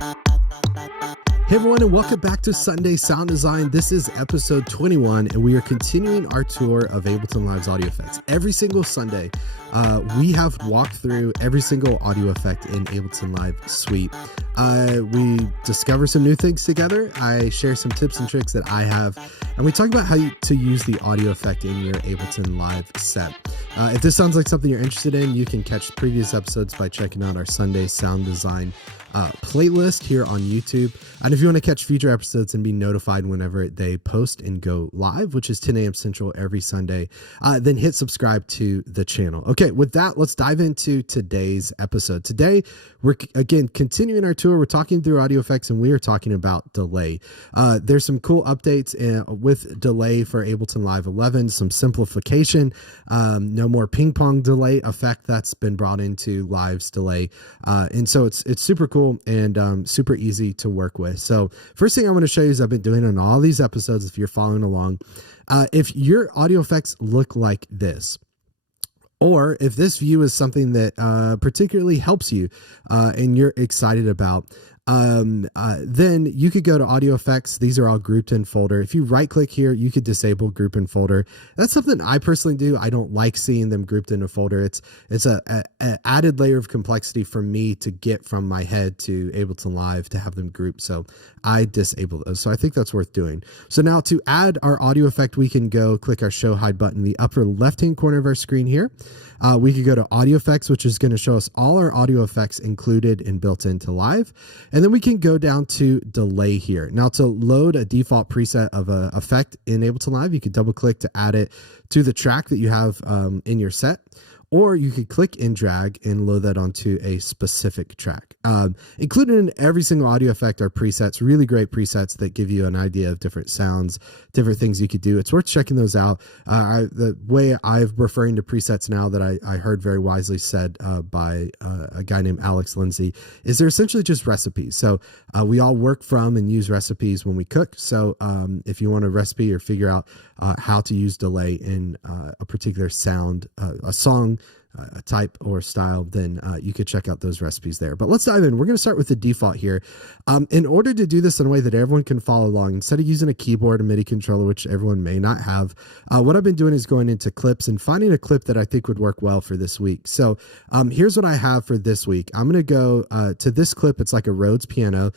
Hey everyone, and welcome back to Sunday Sound Design. This is episode 21, and we are continuing our tour of Ableton Live's audio effects. Every single Sunday, we have walked through every single audio effect in Ableton Live suite. We discover some new things together. I share some tips and tricks that I have, and we talk about how to use the audio effect in your Ableton Live set. If this sounds like something you're interested in, you can catch previous episodes by checking out our Sunday Sound Design playlist here on YouTube. And if you want to catch future episodes and be notified whenever they post and go live, which is 10 a.m. Central every Sunday, then hit subscribe to the channel. Okay, with that, let's dive into today's episode. Today, we're again continuing our tour. We're talking through audio effects, and we are talking about delay. There's some cool updates with delay for Ableton Live 11, some simplification, no more ping pong delay effect that's been brought into Live's delay. And so it's super cool and super easy to work with. So first thing I want to show you is I've been doing on all these episodes, if you're following along, if your audio effects look like this, or if this view is something that particularly helps you and you're excited about, then you could go to audio effects. These are all grouped in folder. If you right click here, you could disable group in folder. That's something I personally do. I don't like seeing them grouped in a folder. It's a added layer of complexity for me to get from my head to Ableton Live to have them grouped. So I disable those. So I think that's worth doing. So now to add our audio effect, we can go click our show hide button in the upper left-hand corner of our screen here. We could go to audio effects, which is going to show us all our audio effects included and built into Live. And then we can go down to delay here. Now to load a default preset of an effect in Ableton Live, you could double click to add it to the track that you have in your set. Or you could click and drag and load that onto a specific track. Included in every single audio effect are presets, really great presets that give you an idea of different sounds, different things you could do. It's worth checking those out. The way I'm referring to presets now that I heard very wisely said by a guy named Alex Lindsay is they're essentially just recipes. So we all work from and use recipes when we cook. So if you want a recipe or figure out how to use delay in a particular sound, a song, a type or style, then you could check out those recipes there. But let's dive in. We're going to start with the default here. In order to do this in a way that everyone can follow along, instead of using a keyboard, a MIDI controller, which everyone may not have, what I've been doing is going into clips and finding a clip that I think would work well for this week. So here's what I have for this week. I'm going to go to this clip. It's like a Rhodes piano.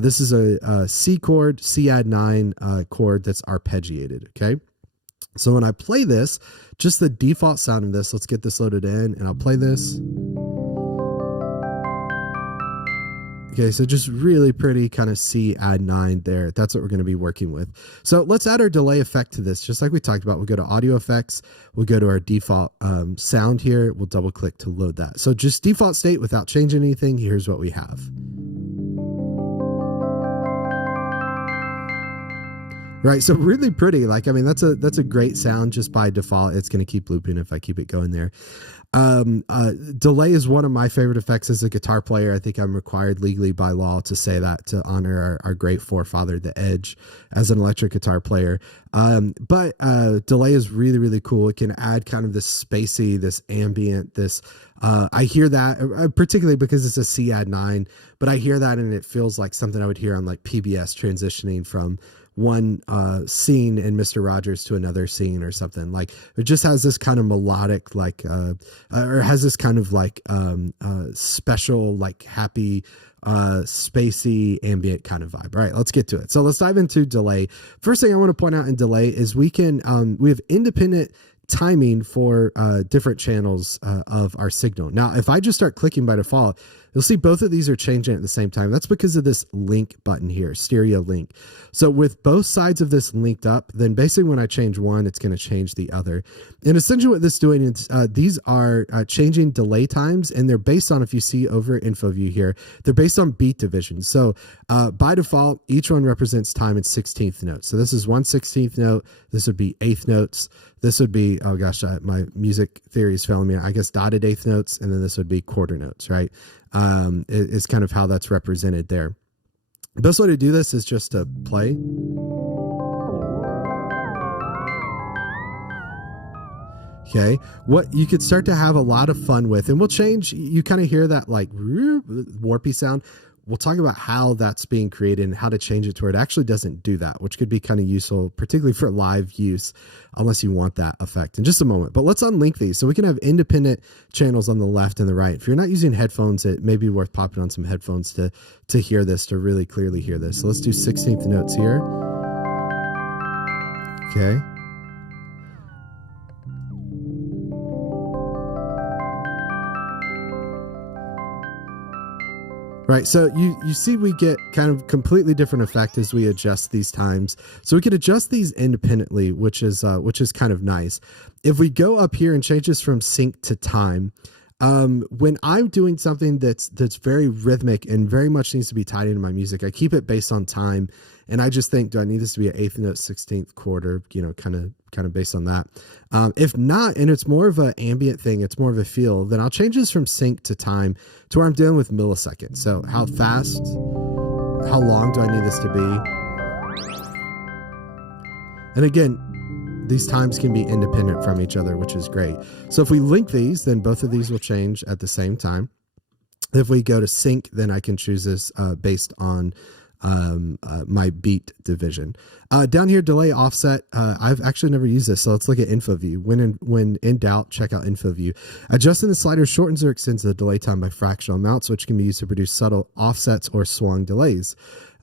This is a C chord, C add 9 chord that's arpeggiated. Okay. So when I play this, just the default sound of this, let's get this loaded in and I'll play this. Okay, so just really pretty kind of C add 9 there. That's what we're going to be working with. So let's add our delay effect to this, just like we talked about. We'll go to audio effects. We'll go to our default sound here. We'll double click to load that. So just default state without changing anything. Here's what we have. Right, so really pretty. Like, I mean, that's a great sound just by default. It's going to keep looping if I keep it going there. Delay is one of my favorite effects as a guitar player. I think I'm required legally by law to say that to honor our great forefather, the Edge, as an electric guitar player. But delay is really, really cool. It can add kind of this spacey, this ambient, this I hear that particularly because it's a C add 9, but I hear that and it feels like something I would hear on like PBS transitioning from one scene in Mr. Rogers to another scene or something. Like it just has this kind of melodic, like or has this kind of like special, like happy, spacey, ambient kind of vibe. All right, let's get to it. So let's dive into delay. First thing I want to point out in delay is we have independent timing for different channels of our signal. Now, if I just start clicking by default, you'll see both of these are changing at the same time. That's because of this link button here, stereo link. So with both sides of this linked up, then basically when I change one, it's going to change the other. And essentially what this is doing is these are changing delay times, and they're based on, if you see over info view here, they're based on beat division. So by default, each one represents time in 16th notes. So this is 1/16th note. This would be eighth notes. This would be, oh gosh, my music theory is failing me. I guess dotted eighth notes, and then this would be quarter notes, right? Is kind of how that's represented there. The best way to do this is just to play. Okay, what you could start to have a lot of fun with, and we'll change, you kind of hear that like warpy sound. we'll talk about how that's being created and how to change it to where it actually doesn't do that, which could be kind of useful, particularly for live use, unless you want that effect in just a moment. But let's unlink these so we can have independent channels on the left and the right. If you're not using headphones, it may be worth popping on some headphones to hear this, to really clearly hear this. So let's do 16th notes here. Okay. Right, so you see we get kind of completely different effect as we adjust these times. So we could adjust these independently, which is kind of nice. If we go up here and change this from sync to time, when I'm doing something that's very rhythmic and very much needs to be tied into my music, I keep it based on time. And I just think, do I need this to be an 8th note, 16th quarter, kind of based on that. If not, and it's more of an ambient thing, it's more of a feel, then I'll change this from sync to time to where I'm dealing with milliseconds. So how fast, how long do I need this to be? And again, these times can be independent from each other, which is great. So if we link these, then both of these will change at the same time. If we go to sync, then I can choose this based on my beat division. Down here, delay offset. I've actually never used this, so let's look at info view. When in doubt, check out info view. Adjusting the slider shortens or extends the delay time by fractional amounts, which can be used to produce subtle offsets or swung delays.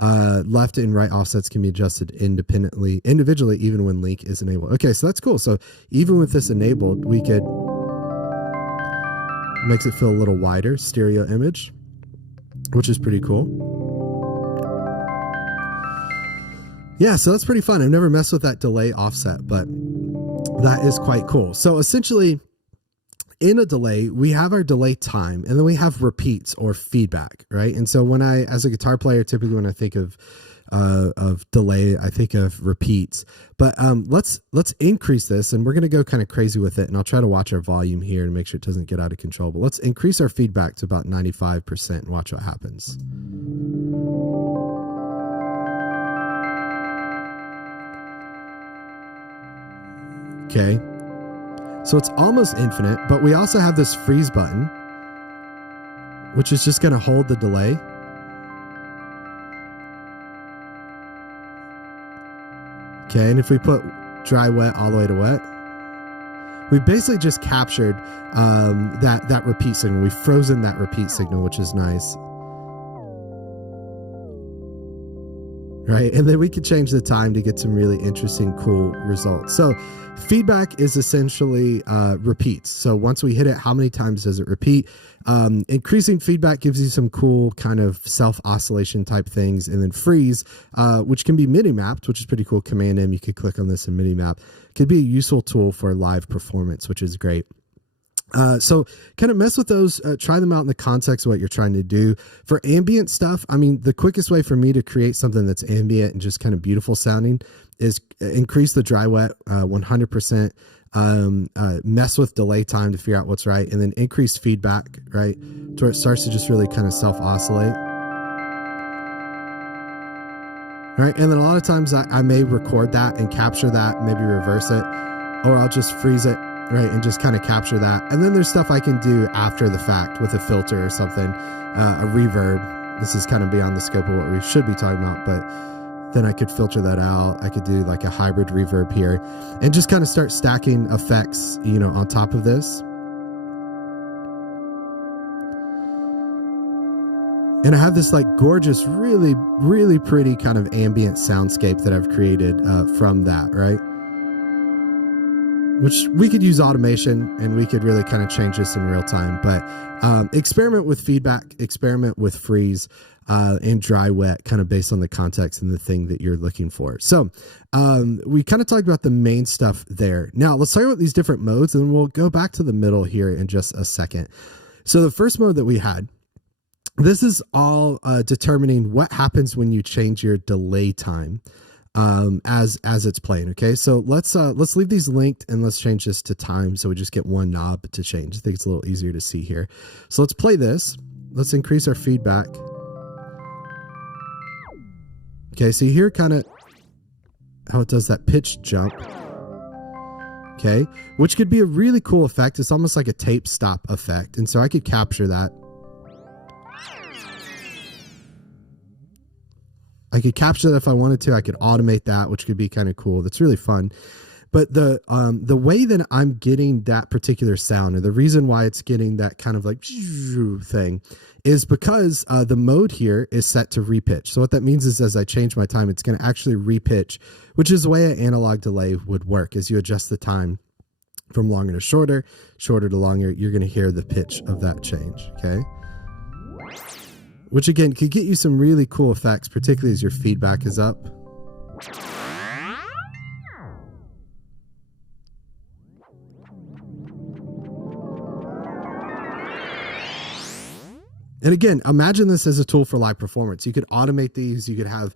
Left and right offsets can be adjusted individually, even when link is enabled. Okay, so that's cool. So even with this enabled, we could makes it feel a little wider, stereo image, which is pretty cool. Yeah, so that's pretty fun. I've never messed with that delay offset, but that is quite cool. So essentially, in a delay, we have our delay time, and then we have repeats or feedback, right? And so when I, as a guitar player, typically when I think of delay, I think of repeats. But let's increase this, and we're going to go kind of crazy with it, and I'll try to watch our volume here and make sure it doesn't get out of control. But let's increase our feedback to about 95% and watch what happens. Okay, so it's almost infinite, but we also have this freeze button, which is just going to hold the delay. Okay, and if we put dry wet all the way to wet, we basically just captured that repeat signal. We've frozen that repeat signal, which is nice. Right, and then we could change the time to get some really interesting, cool results. So feedback is essentially repeats. So once we hit it, how many times does it repeat? Increasing feedback gives you some cool kind of self-oscillation type things. And then freeze, which can be MIDI mapped, which is pretty cool. Command M, you could click on this and MIDI map. Could be a useful tool for live performance, which is great. So kind of mess with those, try them out in the context of what you're trying to do. For ambient stuff, I mean, the quickest way for me to create something that's ambient and just kind of beautiful sounding is increase the dry wet 100%, mess with delay time to figure out what's right, and then increase feedback, right, to where it starts to just really kind of self-oscillate. Right, and then a lot of times I may record that and capture that, maybe reverse it, or I'll just freeze it. Right, and just kind of capture that. And then there's stuff I can do after the fact with a filter or something, a reverb. This is kind of beyond the scope of what we should be talking about, but then I could filter that out. I could do like a hybrid reverb here and just kind of start stacking effects, on top of this. And I have this like gorgeous, really, really pretty kind of ambient soundscape that I've created from that, right? Which we could use automation and we could really kind of change this in real time. But experiment with feedback, experiment with freeze and dry wet, kind of based on the context and the thing that you're looking for. So we kind of talked about the main stuff there. Now let's talk about these different modes, and we'll go back to the middle here in just a second. So the first mode that we had, this is all determining what happens when you change your delay time. As it's playing. Okay, so let's leave these linked and let's change this to time so we just get one knob to change. I think it's a little easier to see here. So let's play this. Let's increase our feedback. Okay, so you hear kind of how it does that pitch jump. Okay, which could be a really cool effect. It's almost like a tape stop effect, and so I could capture that. I could capture that if I wanted to. I could automate that, which could be kind of cool. That's really fun. But the way that I'm getting that particular sound, and the reason why it's getting that kind of like thing, is because the mode here is set to repitch. So what that means is as I change my time, it's going to actually repitch, which is the way an analog delay would work. As you adjust the time from longer to shorter, shorter to longer, you're going to hear the pitch of that change. Okay. Which again could get you some really cool effects, particularly as your feedback is up. And again, imagine this as a tool for live performance. You could automate these. You could have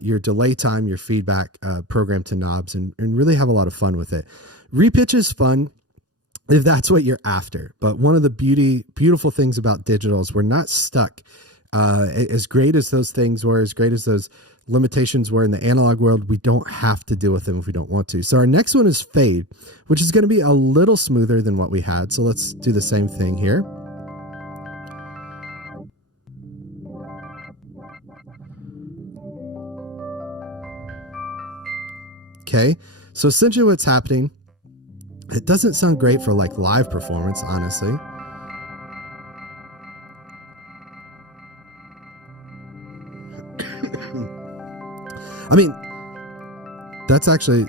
your delay time, your feedback programmed to knobs, and really have a lot of fun with it. Repitch is fun if that's what you're after. But one of the beautiful things about digital is we're not stuck. As great as those things were, as great as those limitations were in the analog world, we don't have to deal with them if we don't want to. So our next one is fade, which is going to be a little smoother than what we had. So let's do the same thing here. Okay, so essentially what's happening, it doesn't sound great for like live performance, honestly. I mean, that's actually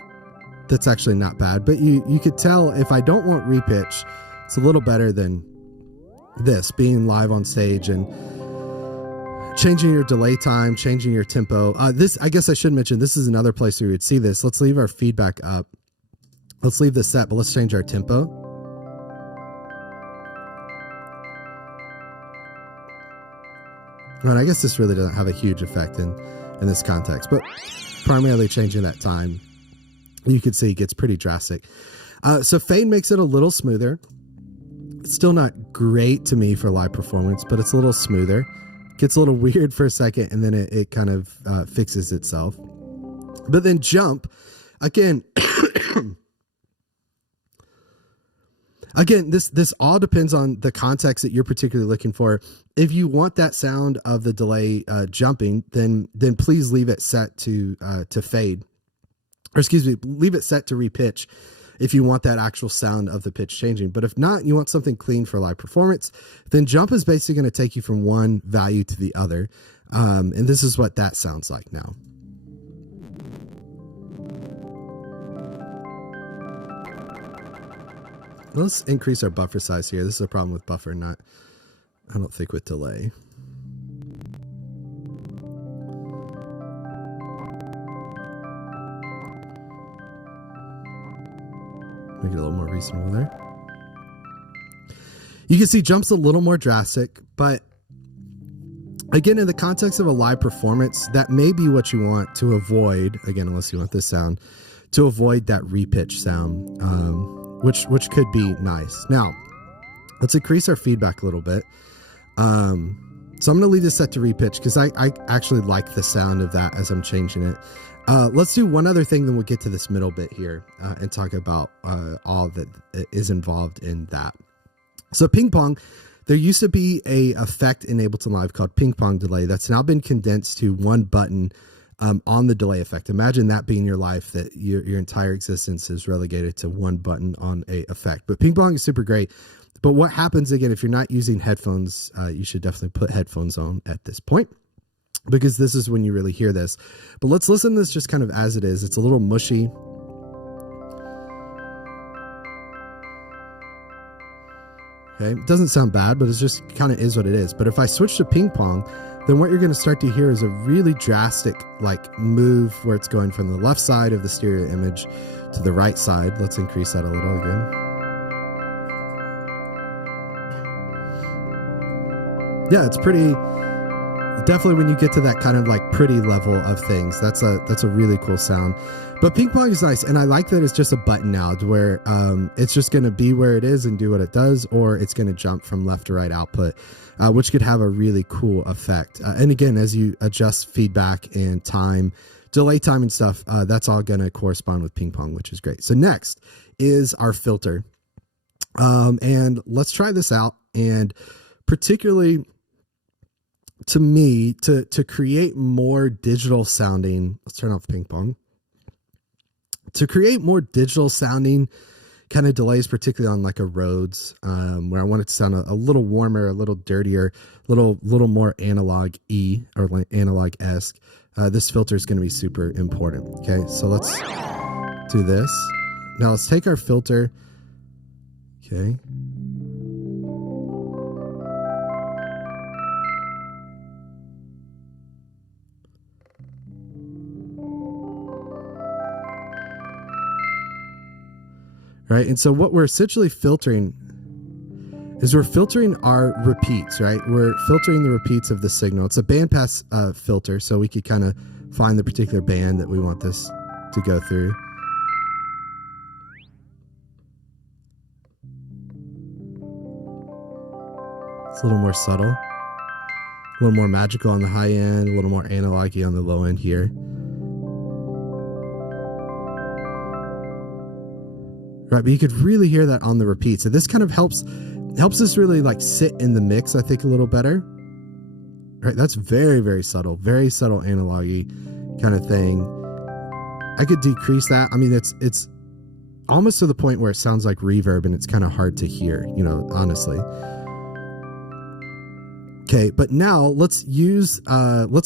not bad, but you could tell if I don't want repitch, it's a little better than this being live on stage and changing your delay time, changing your tempo. This, I guess I should mention, this is another place where you would see this. Let's leave our feedback up. Let's leave this set, but let's change our tempo. And I guess this really doesn't have a huge effect in this context, but primarily changing that time, you can see it gets pretty drastic. So fade makes it a little smoother. It's still not great to me for live performance, but it's a little smoother. Gets a little weird for a second, and then it kind of fixes itself. But then jump, again, again, this all depends on the context that you're particularly looking for. If you want that sound of the delay jumping, then please leave it set to fade, or excuse me, leave it set to repitch if you want that actual sound of the pitch changing. But if not, you want something clean for live performance, then jump is basically going to take you from one value to the other. And this is what that sounds like now. Let's increase our buffer size here. This is a problem with buffer, I don't think with delay. Make it a little more reasonable there. You can see jump's a little more drastic, but again, in the context of a live performance, that may be what you want to avoid, again, unless you want this sound, to avoid that repitch sound, which could be nice. Now, let's increase our feedback a little bit. So I'm going to leave this set to repitch because I actually like the sound of that as I'm changing it. Let's do one other thing, then we'll get to this middle bit here and talk about all that is involved in that. So ping pong, there used to be a effect in Ableton Live called ping pong delay that's now been condensed to one button on the delay effect. Imagine that being your life, that your entire existence is relegated to one button on a effect. But ping pong is super great. But what happens, again, if you're not using headphones, you should definitely put headphones on at this point, because this is when you really hear this. But let's listen to this just kind of as it is. It's a little mushy. Okay, it doesn't sound bad, but it's just kind of is what it is. But if I switch to ping pong, then what you're going to start to hear is a really drastic like move where it's going from the left side of the stereo image to the right side. Let's increase that a little again. Yeah, it's pretty. Definitely when you get to that kind of like pretty level of things, that's a really cool sound. But ping pong is nice, and I like that it's just a button now, to where it's just going to be where it is and do what it does, or it's going to jump from left to right output, which could have a really cool effect. And again, as you adjust feedback and time, delay time and stuff, that's all going to correspond with ping pong, which is great. So next is our filter, and let's try this out, and particularly to me, to create more digital sounding, let's turn off ping pong. To create more digital sounding kind of delays, particularly on like a Rhodes, where I want it to sound a little warmer, a little dirtier, little more analog-y or like analog-esque. This filter is going to be super important. Okay, so let's do this. Now let's take our filter. Okay. Right. And so what we're essentially filtering is we're filtering our repeats, right? We're filtering the repeats of the signal. It's a bandpass filter, so we could kind of find the particular band that we want this to go through. It's a little more subtle, a little more magical on the high end, a little more analog-y on the low end here. Right, but you could really hear that on the repeat. So this kind of helps us really like sit in the mix, I think, a little better. Right, that's very, very subtle analog-y kind of thing. I could decrease that. I mean, it's almost to the point where it sounds like reverb and it's kind of hard to hear, you know, honestly. Okay, but now let's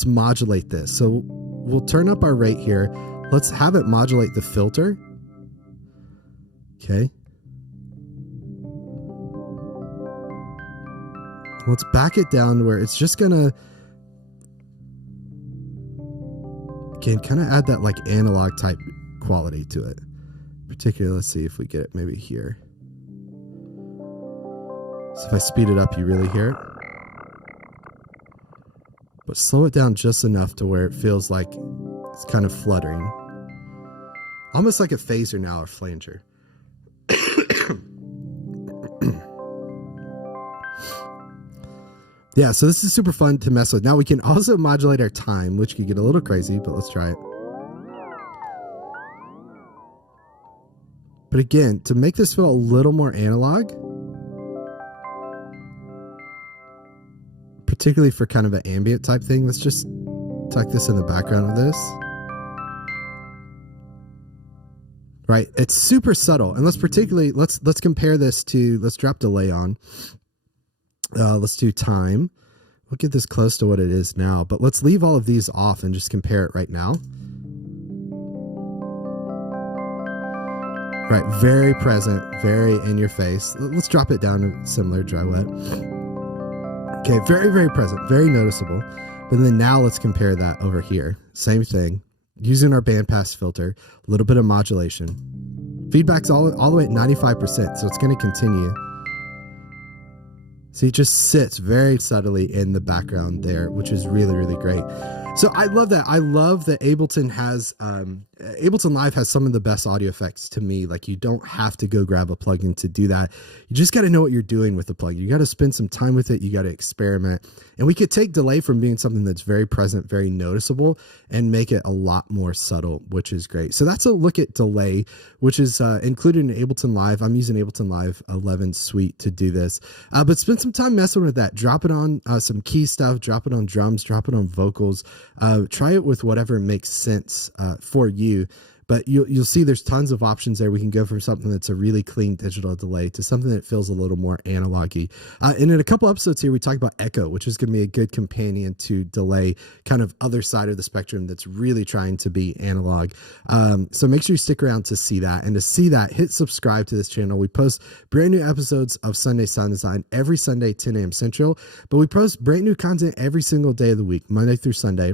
modulate this. So we'll turn up our rate here. Let's have it modulate the filter. Okay. Let's back it down to where it's just gonna, again, kind of add that like analog type quality to it. Particularly, let's see if we get it maybe here. So if I speed it up, you really hear it. But slow it down just enough to where it feels like it's kind of fluttering. Almost like a phaser now or flanger. Yeah, so this is super fun to mess with. Now we can also modulate our time, which could get a little crazy, but let's try it. But again, to make this feel a little more analog, particularly for kind of an ambient type thing, let's just tuck this in the background of this. Right, it's super subtle, and let's compare this to, let's drop delay on. Let's do time. We'll get this close to what it is now, but let's leave all of these off and just compare it right now. Right, very present, very in your face. Let's drop it down to similar, dry wet. Okay, very, very present, very noticeable. But then now let's compare that over here. Same thing, using our bandpass filter, a little bit of modulation. Feedback's all the way at 95%, so it's going to continue. See, it just sits very subtly in the background there, which is really, really great. So I love that. I love that Ableton Live has some of the best audio effects to me. Like, you don't have to go grab a plugin to do that. You just got to know what you're doing with the plugin. You got to spend some time with it. You got to experiment. And we could take delay from being something that's very present, very noticeable, and make it a lot more subtle, which is great. So that's a look at delay, which is included in Ableton Live. I'm using Ableton Live 11 Suite to do this. But spend some time messing with that. Drop it on some key stuff. Drop it on drums. Drop it on vocals. Try it with whatever makes sense for you. But you'll see there's tons of options there. We can go from something that's a really clean digital delay to something that feels a little more analog-y. And in a couple episodes here, we talked about echo, which is going to be a good companion to delay, kind of other side of the spectrum that's really trying to be analog. So make sure you stick around to see that. And to see that, hit subscribe to this channel. We post brand new episodes of Sunday Sound Design every Sunday, 10 a.m. Central. But we post brand new content every single day of the week, Monday through Sunday,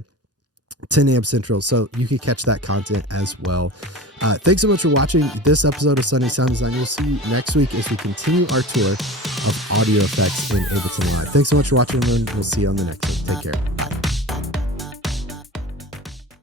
10 a.m. Central, so you can catch that content as well. Thanks so much for watching this episode of Sunday Sound Design. We'll see you next week as we continue our tour of audio effects in Ableton Live. Thanks so much for watching, everyone. We'll see you on the next one. Take care.